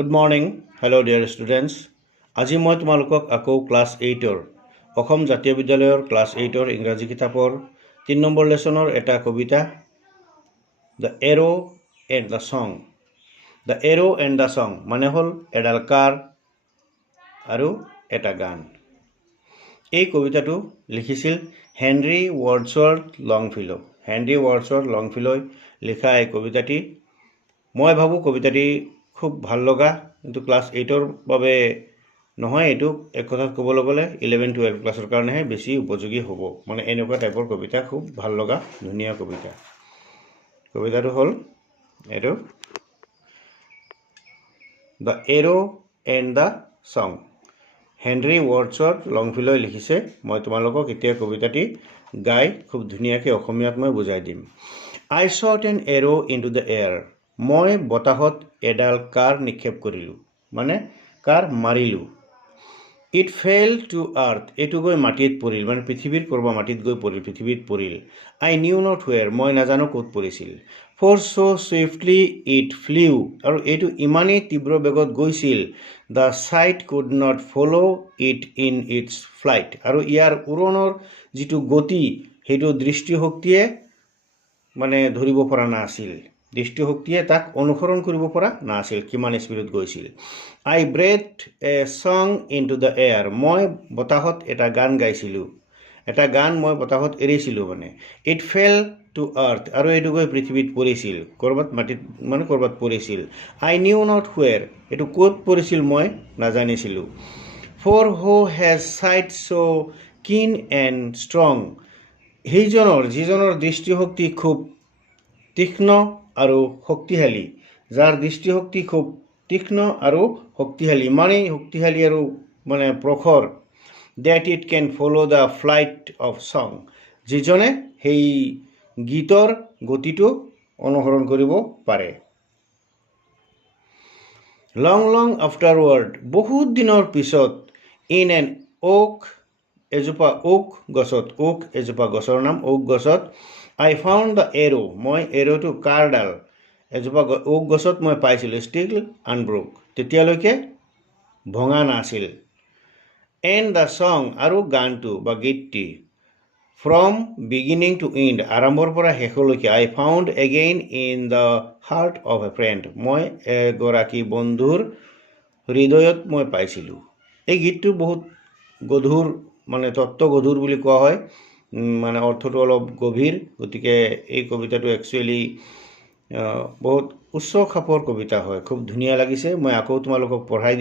Good morning. Hello dear students. আজি মই তোমালোকক আকৌ ক্লাছ 8ৰ অসম জাতীয় বিদ্যালয়ৰ ক্লাছ 8ৰ ইংৰাজী কিতাপৰ 3 নম্বৰ লেসনৰ এটা কবিতা The Arrow and the Song. The Arrow and the Song মানে হল এডাল কাৰ আৰু এটা গান। এই কবিতাটো লিখিছিল হেনৰি ৱৰ্ডছৱৰ্থ লংফিলো। হেনৰি ৱৰ্ডছৱৰ্থ লংফিলোই লিখা এই কবিতাটি মই ভাবো কবিতাটি খুব ভাল লগা, কিন্তু ক্লাছ 8ৰ বাবে নহয়, এইটো এক কথাত ক'বলৈ গ'লে 11-12 ক্লাছৰ কাৰণেহে বেছি উপযোগী হ'ব। মানে এনেকুৱা টাইপৰ কবিতা খুব ভাল লগা ধুনীয়া কবিতা। কবিতাটো হ'ল এইটো the arrow and the song. Henry Wordsworth লংফিলোই লিখিছে। মই তোমালোকক এতিয়া কবিতাটি গাই খুব ধুনীয়াকৈ অসমীয়াত মই বুজাই দিম। I shot an arrow into the air. মই বতাহত এডাল কাৰ নিক্ষেপ কৰিলোঁ, মানে কাৰ মাৰিলোঁ। It fell to earth. এইটো গৈ মাটিত পৰিল, মানে পৃথিৱীৰ কৰবা মাটিত গৈ পৰিল, পৃথিৱীত পৰিল। I knew not where. মই নাজানো ক'ত পৰিছিল। For so swiftly it flew. আৰু এইটো ইমানেই তীব্ৰ বেগত গৈছিল। The sight could not follow it in its flight. আৰু ইয়াৰ উৰণৰ যিটো গতি সেইটো দৃষ্টিশক্তিয়ে মানে ধৰিব পৰা নাছিল। দৃষ্টিশক্তিয়ে তাক অনুসৰণ কৰিব পৰা নাছিল, কিমান স্পীডত গৈছিল। I breathed a song into the air. মই বতাহত এটা গান গাইছিলোঁ, এটা গান মই বতাহত এৰিছিলোঁ মানে। It fell to earth. আৰু এইটো গৈ পৃথিৱীত পৰিছিল, ক'ৰবাত মাটিত মানে ক'ৰবাত পৰিছিল। I knew not where. এইটো ক'ত পৰিছিল মই নাজানিছিলোঁ। For who has sight so keen and strong. যিজনৰ দৃষ্টিশক্তি খুব তীক্ষ্ণ আৰু শক্তিশালী, যাৰ দৃষ্টিশক্তি খুব তীক্ষ্ণ আৰু শক্তিশালী, ইমানেই শক্তিশালী আৰু মানে প্ৰখৰ, that it can follow the flight of song. যিজনে সেই গীতৰ গতিটো অনুসৰণ কৰিব পাৰে। Long long afterward. বহুত দিনৰ পিছত in an oak. এজোপা ওক গছত, ওক এজোপা গছৰ নাম, ওক গছত I found the arrow. মই এৰ'টো কাৰডাল এজোপা ওক গছত মই পাইছিলোঁ, still unbroke. তেতিয়ালৈকে ভঙা নাছিল। And the song. আৰু গানটো বা গীতটি from beginning to end. আৰম্ভৰ পৰা শেষলৈকে I found again in the heart of a friend. মই এগৰাকী বন্ধুৰ হৃদয়ত মই পাইছিলোঁ। এই গীতটো বহুত গধুৰ, মানে তত্ত্বগধুৰ বুলি কোৱা হয়, মানে অৰ্থটো অলপ গভীৰ। গতিকে এই কবিতাটো একচুৱেলি বহুত উচ্চ খাপৰ কবিতা হয়, খুব ধুনীয়া লাগিছে। মই আকৌ তোমালোকক পঢ়ি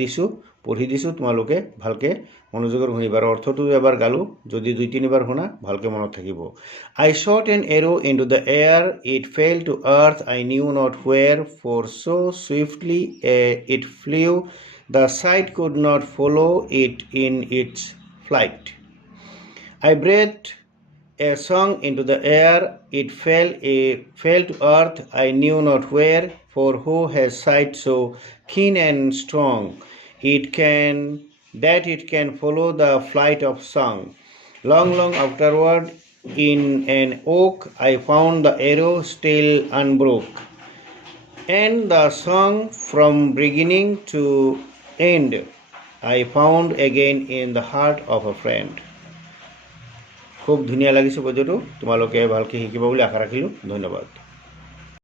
দিছোঁ, তোমালোকে ভালকৈ মনোযোগৰ শুনিবা। আৰু অৰ্থটো এবাৰ গালোঁ, যদি 2-3 বাৰ শুনা ভালকৈ মনত থাকিব। I shot an arrow into the air. It fell to earth. I knew not where. For so swiftly it flew. The sight could not follow it in its flight. I breathed a song into the air. It fell to earth. I knew not where. For who has sight so keen and strong, it can follow the flight of song. Long long afterward in an oak I found the arrow still unbroke, and the song from beginning to end I found again in the heart of a friend. খুব ধুনীয়া লাগিছে পদ্যটো, তোমালোকে ভালকৈ শিকিব বুলি আশা ৰাখিলোঁ। ধন্যবাদ।